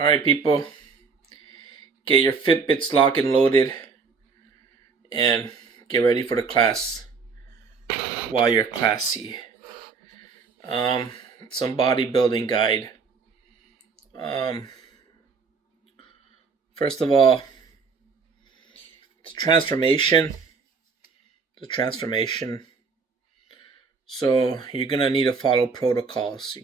All right, people, get your Fitbits locked and loaded and get ready for the class while you're classy. Some bodybuilding guide. Um, First of all, the transformation. The transformation. So you're gonna need to follow protocols.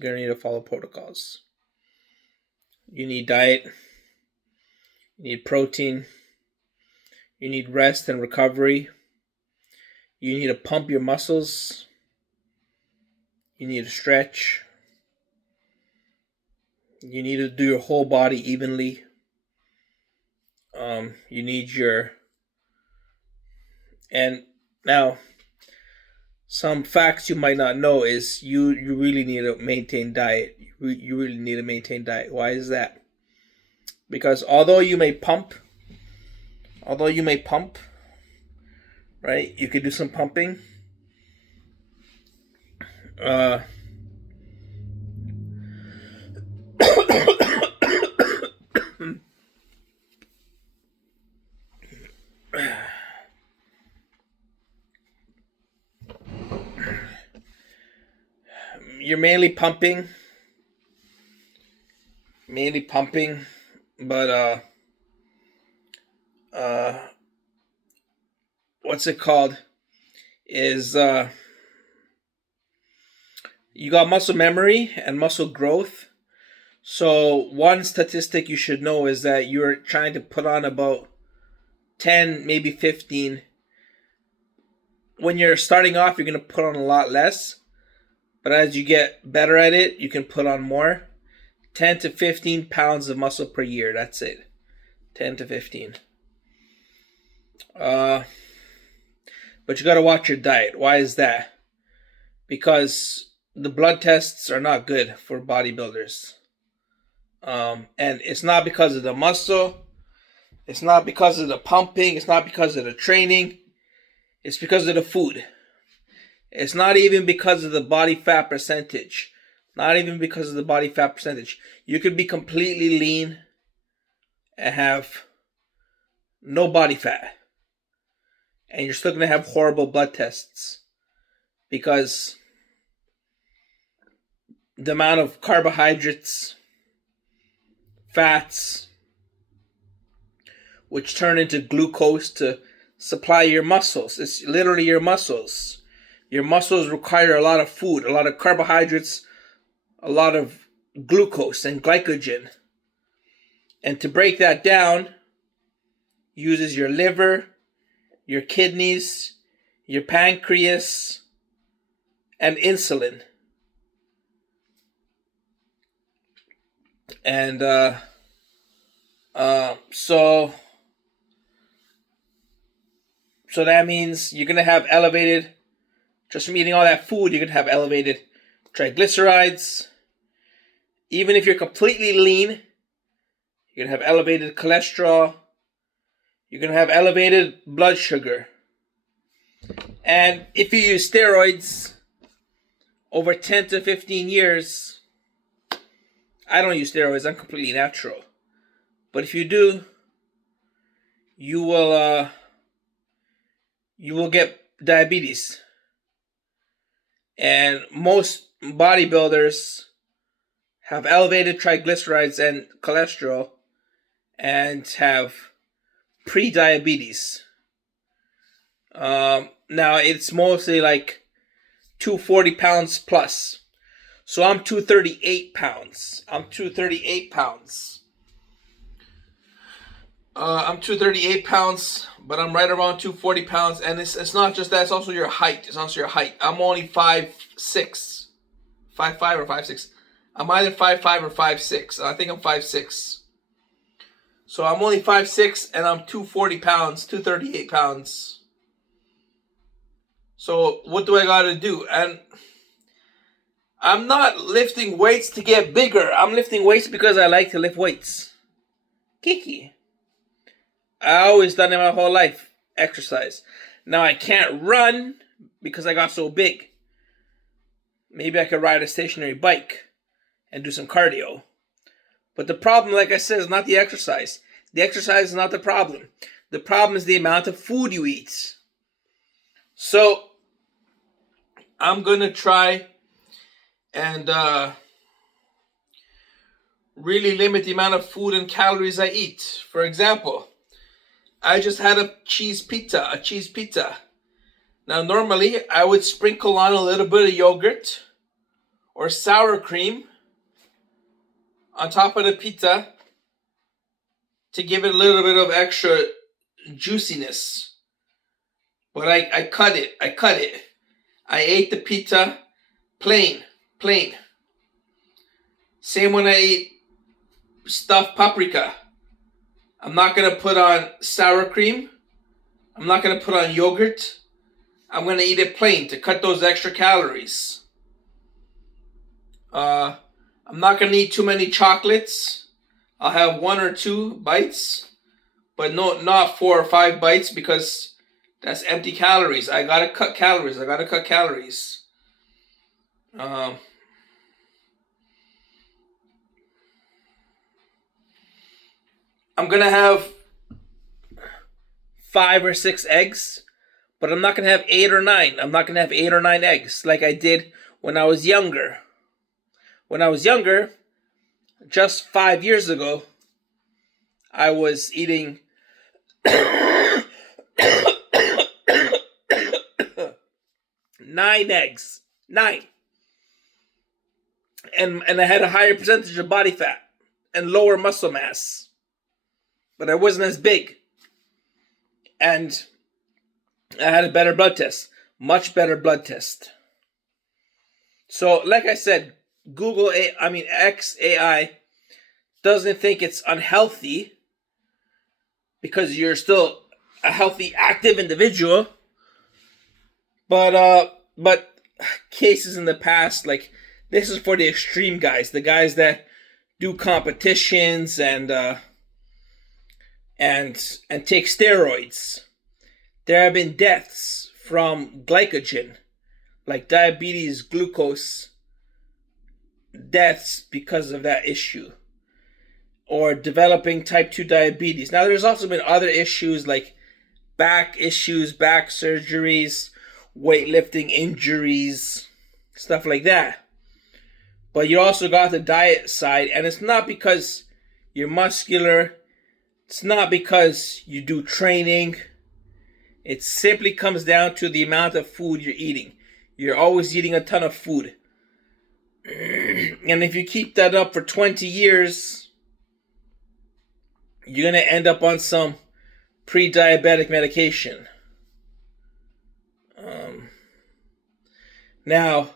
You need diet. You need protein. You need rest and recovery. You need to pump your muscles. You need to stretch. You need to do your whole body evenly. You need your... And now, some facts you might not know is you really need to maintain diet. You really need to maintain diet. Why is that? Because although you may pump, right? You could do some pumping. You're mainly pumping, but what's it called? Is you got muscle memory and muscle growth. So one statistic you should know is that you're trying to put on about 10, maybe 15. When you're starting off, you're going to put on a lot less. But as you get better at it, you can put on more. 10 to 15 pounds of muscle per year. That's it. 10 to 15. But you got to watch your diet. Why is that? Because the blood tests are not good for bodybuilders. And it's not because of the muscle. It's not because of the pumping. It's not because of the training. It's because of the food. It's not even because of the body fat percentage. You could be completely lean and have no body fat. And you're still going to have horrible blood tests. Because the amount of carbohydrates, fats, which turn into glucose to supply your muscles. It's literally your muscles. Your muscles require a lot of food, a lot of carbohydrates, a lot of glucose and glycogen. And to break that down, uses your liver, your kidneys, your pancreas, and insulin. And so that means you're going to have elevated, just from eating all that food, you're going to have elevated triglycerides. Even if you're completely lean, you're going to have elevated cholesterol. You're going to have elevated blood sugar. And if you use steroids over 10 to 15 years, I don't use steroids, I'm completely natural. But if you do, you will get diabetes. And most bodybuilders have elevated triglycerides and cholesterol and have pre-diabetes. Now, it's mostly like 240 pounds plus. So I'm 238 pounds. I'm 238 pounds, but I'm right around 240 pounds. And it's not just that, it's also your height. I'm only 5'6", 5'5" or 5'6". I'm either 5'5" or 5'6". I think I'm 5'6". So I'm only 5'6", and I'm 240 pounds, 238 pounds. So what do I gotta do? And I'm not lifting weights to get bigger. I'm lifting weights because I like to lift weights. Kiki. I always done it my whole life. Exercise. Now I can't run because I got so big. Maybe I could ride a stationary bike and do some cardio. But the problem, like I said, is not the exercise. The exercise is not the problem. The problem is the amount of food you eat. So I'm going to try and really limit the amount of food and calories I eat. For example, I just had a cheese pizza. Now, normally, I would sprinkle on a little bit of yogurt or sour cream on top of the pizza to give it a little bit of extra juiciness. But I cut it. I ate the pizza plain. Same when I eat stuffed paprika. I'm not going to put on sour cream. I'm not going to put on yogurt. I'm going to eat it plain to cut those extra calories. I'm not going to eat too many chocolates. I'll have 1 or 2 bites, but not 4 or 5 bites because that's empty calories. I got to cut calories. I'm going to have 5 or 6 eggs, but I'm not going to have 8 or 9. I'm not going to have 8 or 9 eggs like I did when I was younger. When I was younger, just 5 years ago, I was eating 9 eggs. 9. And I had a higher percentage of body fat and lower muscle mass. But I wasn't as big. And I had a better blood test. Much better blood test. So, like I said, XAI doesn't think it's unhealthy because you're still a healthy, active individual. But cases in the past, like this is for the extreme guys, the guys that do competitions and take steroids. There have been deaths from glycogen, like diabetes, glucose, deaths because of that issue, or developing type 2 diabetes. Now, there's also been other issues like back issues, back surgeries, weightlifting injuries, stuff like that. But you also got the diet side, and it's not because you're muscular. It's not because you do training. It simply comes down to the amount of food you're eating. You're always eating a ton of food. And if you keep that up for 20 years, you're going to end up on some pre-diabetic medication. Now,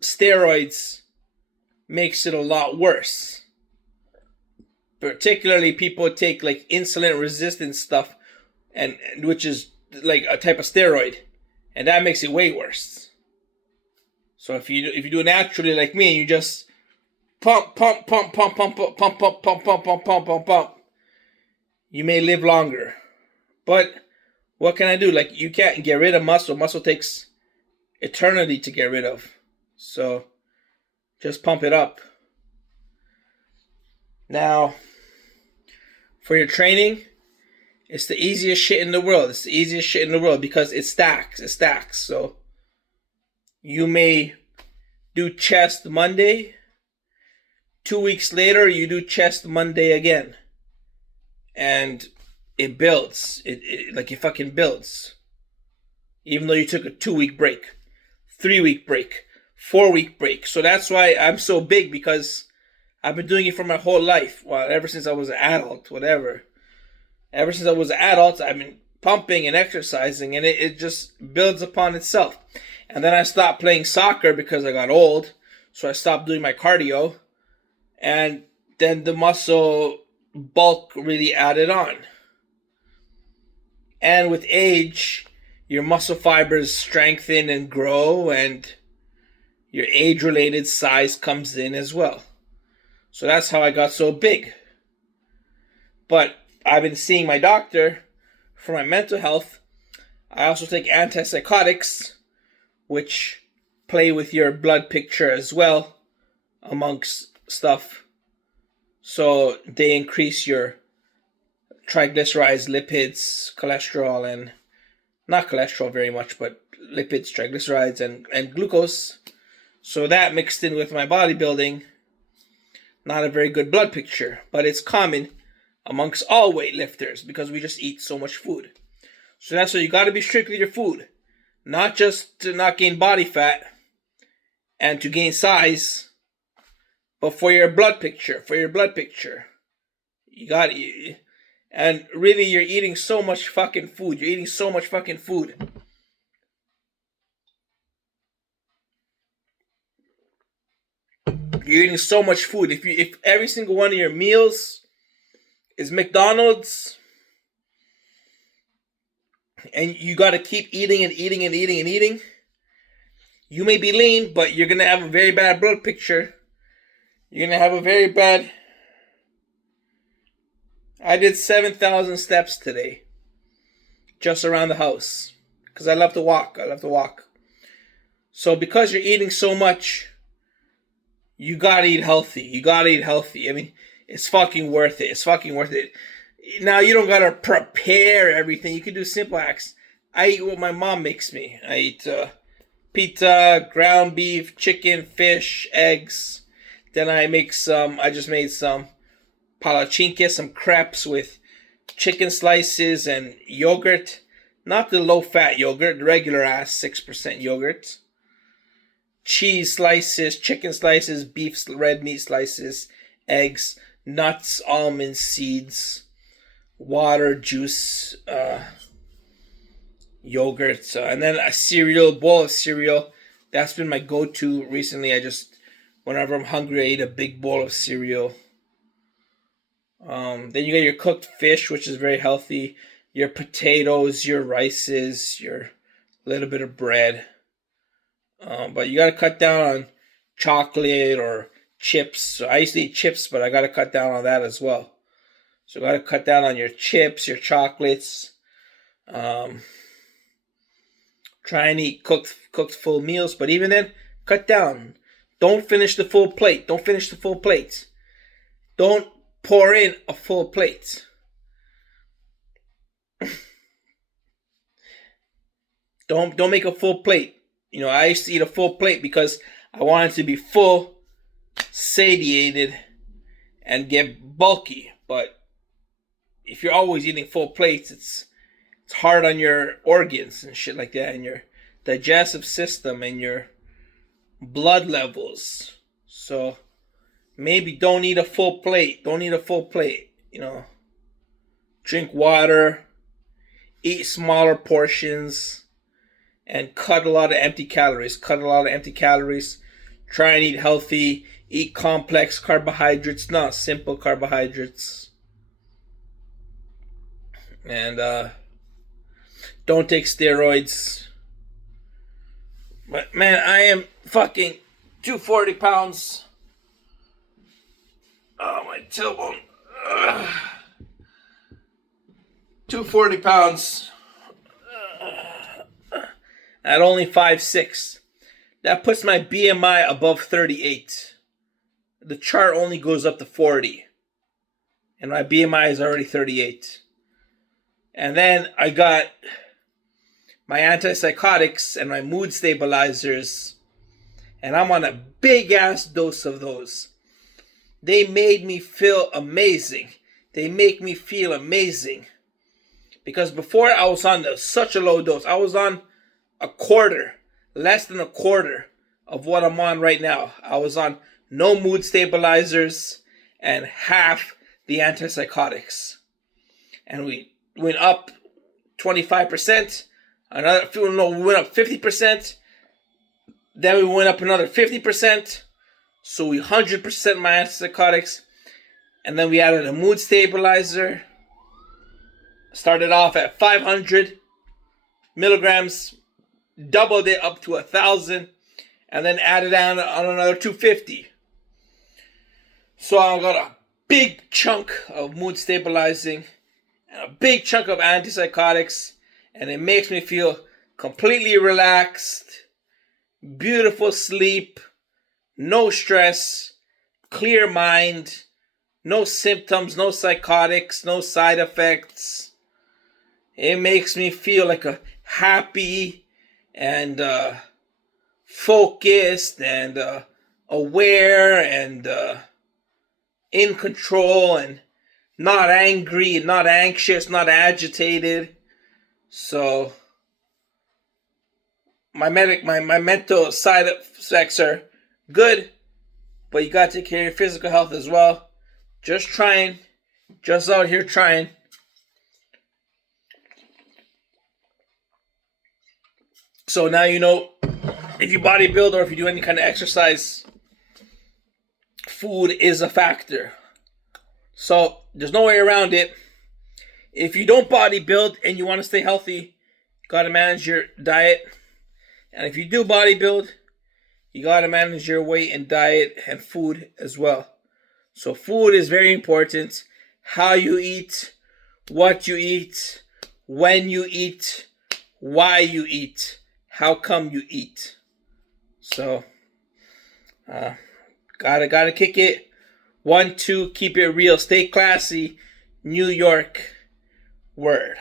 steroids makes it a lot worse. Particularly people take like insulin resistant stuff, and which is like a type of steroid, and that makes it way worse. So if you do it naturally like me, you just pump, you may live longer. But what can I do? Like, you can't get rid of muscle. Muscle takes eternity to get rid of. So just pump it up. Now, for your training, it's the easiest shit in the world. It's the easiest shit in the world because it stacks. It stacks. So you may do chest Monday. 2 weeks later, you do chest Monday again. And it builds. It fucking builds. Even though you took a 2-week break, 3-week break, 4-week break. So that's why I'm so big, because I've been doing it for my whole life. Well, ever since I was an adult, whatever. Ever since I was an adult, I've been pumping and exercising, and it just builds upon itself. And then I stopped playing soccer because I got old, so I stopped doing my cardio, and then the muscle bulk really added on. And with age, your muscle fibers strengthen and grow, and your age-related size comes in as well. So that's how I got so big. But I've been seeing my doctor for my mental health. I also take antipsychotics, which play with your blood picture as well, amongst stuff. So they increase your triglycerides, lipids, cholesterol, and not cholesterol very much, but lipids, triglycerides, and glucose. So that mixed in with my bodybuilding, not a very good blood picture, but it's common amongst all weightlifters because we just eat so much food. So that's why you got to be strict with your food, not just to not gain body fat and to gain size, but for your blood picture. You got to, and really you're eating so much fucking food. You're eating so much fucking food. You're eating so much food. If every single one of your meals is McDonald's, and you got to keep eating and eating and eating and eating, you may be lean, but you're going to have a very bad blood picture. You're going to have a very bad... I did 7,000 steps today. Just around the house. Because I love to walk. So because you're eating so much, you got to eat healthy. I mean, it's fucking worth it. Now, you don't got to prepare everything. You can do simple acts. I eat what my mom makes me. I eat pita, ground beef, chicken, fish, eggs. Then I just made some palachinke, some crepes with chicken slices and yogurt. Not the low-fat yogurt, the regular ass 6% yogurt. Cheese slices, chicken slices, beef, red meat slices, eggs, nuts, almonds, seeds, water, juice, yogurt, and then a bowl of cereal. That's been my go-to recently. Whenever I'm hungry, I eat a big bowl of cereal. Then you get your cooked fish, which is very healthy. Your potatoes, your rices, your little bit of bread. But you got to cut down on chocolate or chips. So I used to eat chips, but I got to cut down on that as well. So you got to cut down on your chips, your chocolates. Try and eat cooked full meals, but even then, cut down. Don't finish the full plate. Don't pour in a full plate. Don't make a full plate. You know, I used to eat a full plate because I wanted to be full, satiated, and get bulky. But if you're always eating full plates, it's hard on your organs and shit like that, and your digestive system and your blood levels. So maybe don't eat a full plate. You know, drink water, eat smaller portions, and cut a lot of empty calories. Try and eat healthy. Eat complex carbohydrates, not simple carbohydrates. And don't take steroids. But man, I am fucking 240 pounds. Oh, my tailbone. 240 pounds. At only 5'6". That puts my BMI above 38. The chart only goes up to 40. And my BMI is already 38. And then I got my antipsychotics and my mood stabilizers. And I'm on a big ass dose of those. They made me feel amazing. They make me feel amazing. Because before I was on such a low dose. I was on less than a quarter of what I'm on right now. I was on no mood stabilizers and half the antipsychotics. And we went up 25%. We went up 50%. Then we went up another 50%. So we 100% my antipsychotics. And then we added a mood stabilizer. Started off at 500 milligrams. Doubled it up to 1,000. And then added on another 250. So I got a big chunk of mood stabilizing. And a big chunk of antipsychotics. And it makes me feel completely relaxed. Beautiful sleep. No stress. Clear mind. no symptoms, no psychotics, no side effects. It makes me feel like a happy and focused and aware and in control and not angry, not anxious, not agitated. So my mental side effects are good, but you gotta take care of your physical health as well. Just out here trying. So now you know, if you bodybuild or if you do any kind of exercise, food is a factor. So there's no way around it. If you don't bodybuild and you want to stay healthy, you gotta manage your diet. And if you do bodybuild, you gotta manage your weight and diet and food as well. So food is very important. How you eat, what you eat, when you eat, why you eat, how come you eat. So gotta kick it. 1, 2, keep it real, stay classy. New York word.